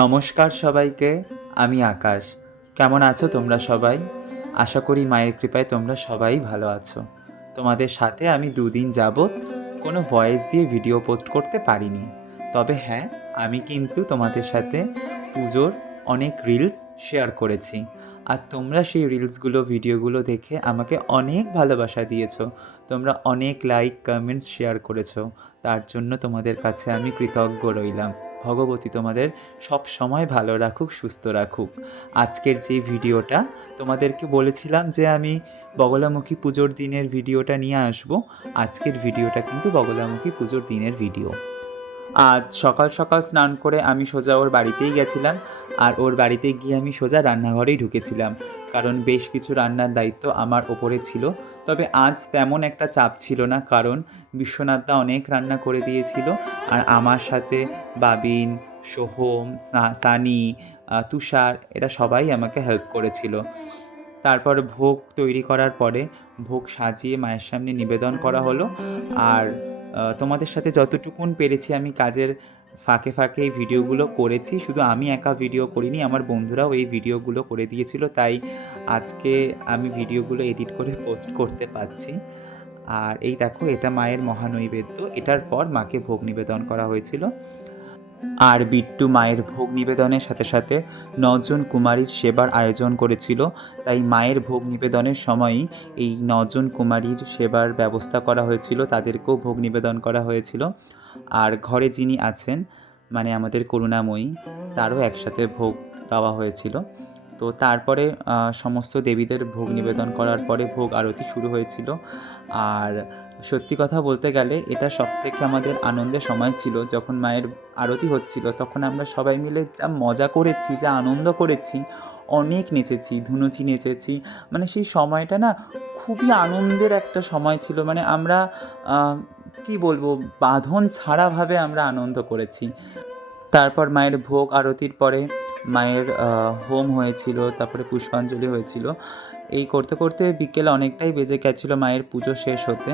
নমস্কার সবাইকে। আমি আকাশ। কেমন আছো তোমরা সবাই? আশা করি মায়ের কৃপায় তোমরা সবাই ভালো আছো। তোমাদের সাথে আমি ২ দিন যাবৎ কোনো ভয়েস দিয়ে ভিডিও পোস্ট করতে পারিনি। তবে হ্যাঁ, আমি কিন্তু তোমাদের সাথে পুজোর অনেক রিলস শেয়ার করেছি। আর তোমরা সেই রিলসগুলো, ভিডিওগুলো দেখে আমাকে অনেক ভালোবাসা দিয়েছো। তোমরা অনেক লাইক, কমেন্টস শেয়ার করেছো। তার জন্য তোমাদের কাছে আমি কৃতজ্ঞ রইলাম। ভগবতী তোমাদের সব সময় ভালো রাখুক, সুস্থ রাখুক। আজকের যে ভিডিওটা তোমাদেরকে বলেছিলাম যে আমি বগলামুখী পুজোর দিনের ভিডিওটা নিয়ে আসব। আজকের ভিডিওটা কিন্তু বগলামুখী পুজোর দিনের ভিডিও। আজ সকাল সকাল স্নান করে আমি সোজা ওর বাড়িতেই গেছিলাম। আর ওর বাড়িতে গিয়ে আমি সোজা রান্নাঘরেই ঢুকেছিলাম, কারণ বেশ কিছু রান্নার দায়িত্ব আমার ওপরে ছিল। তবে আজ তেমন একটা চাপ ছিল না, কারণ বিশ্বনাথদা অনেক রান্না করে দিয়েছিল। আর আমার সাথে বাবিন, সোহম, সানি, তুষার, এরা সবাই আমাকে হেল্প করেছিল। তারপর ভোগ তৈরি করার পরে ভোগ সাজিয়ে মায়ের সামনে নিবেদন করা হলো। আর তোমাদের সাথে যতটুকুন পেরেছি আমি কাজের ফাঁকে ফাঁকে এই ভিডিওগুলো করেছি। শুধু আমি একা ভিডিও করিনি, আমার বন্ধুরাও এই ভিডিওগুলো করে দিয়েছিল, তাই আজকে আমি ভিডিওগুলো এডিট করে পোস্ট করতে পারছি। আর এই দেখো, এটা মায়ের মহানৈবেদ্য। এটার পর মাকে ভোগ নিবেদন করা হয়েছিল। আর বিট্টু মায়ের ভোগ নিবেদনের সাথে সাথে ৯ জন কুমারীর সেবার আয়োজন করেছিল। তাই মায়ের ভোগ নিবেদনের সময়ই এই ৯ জন কুমারীর সেবার ব্যবস্থা করা হয়েছিল, তাদেরকেও ভোগ নিবেদন করা হয়েছিল। আর ঘরে যিনি আছেন, মানে আমাদের করুণাময়ী, তারও একসাথে ভোগ দেওয়া হয়েছিল। তো তারপরে সমস্ত দেবীদের ভোগ নিবেদন করার পরে ভোগ আরতি শুরু হয়েছিল। আর সত্যি কথা বলতে গেলে এটা সবথেকে আমাদের আনন্দের সময় ছিল। যখন মায়ের আরতি হচ্ছিল তখন আমরা সবাই মিলে যা মজা করেছি, যা আনন্দ করেছি, অনেক নেচেছি, ধুনুচি নেচেছি। মানে সেই সময়টা না খুবই আনন্দের একটা সময় ছিল। মানে আমরা কী বলবো, বাঁধন ছাড়াভাবে আমরা আনন্দ করেছি। তারপর মায়ের ভোগ আরতির পরে মায়ের হোম হয়েছিল, তারপরে পুষ্পাঞ্জলি হয়েছিল। এই করতে করতে বিকেল অনেকটাই বেজে গেছিলো মায়ের পুজো শেষ হতে।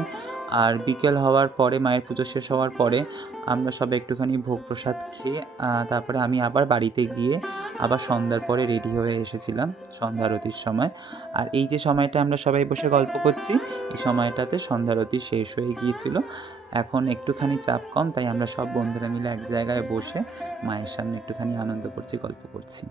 আর বিকেল হওয়ার পরে, মায়ের পুজো শেষ হওয়ার পরে আমরা সবাই একটুখানি ভোগ প্রসাদ খেয়ে তারপরে আমি আবার বাড়িতে গিয়ে আবার সন্ধ্যার পরে রেডি হয়ে এসেছিলাম সন্ধ্যা আরতির সময়। আর এই যে সময়টা আমরা সবাই বসে গল্প করছি, এই সময়টাতে সন্ধ্যা আরতি শেষ হয়ে গিয়েছিল। এখন একটুখানি চাপ কম, তাই আমরা সব বন্ধুরা মিলে এক জায়গায় বসে মায়ের সামনে একটুখানি আনন্দ করছি, গল্প করছি।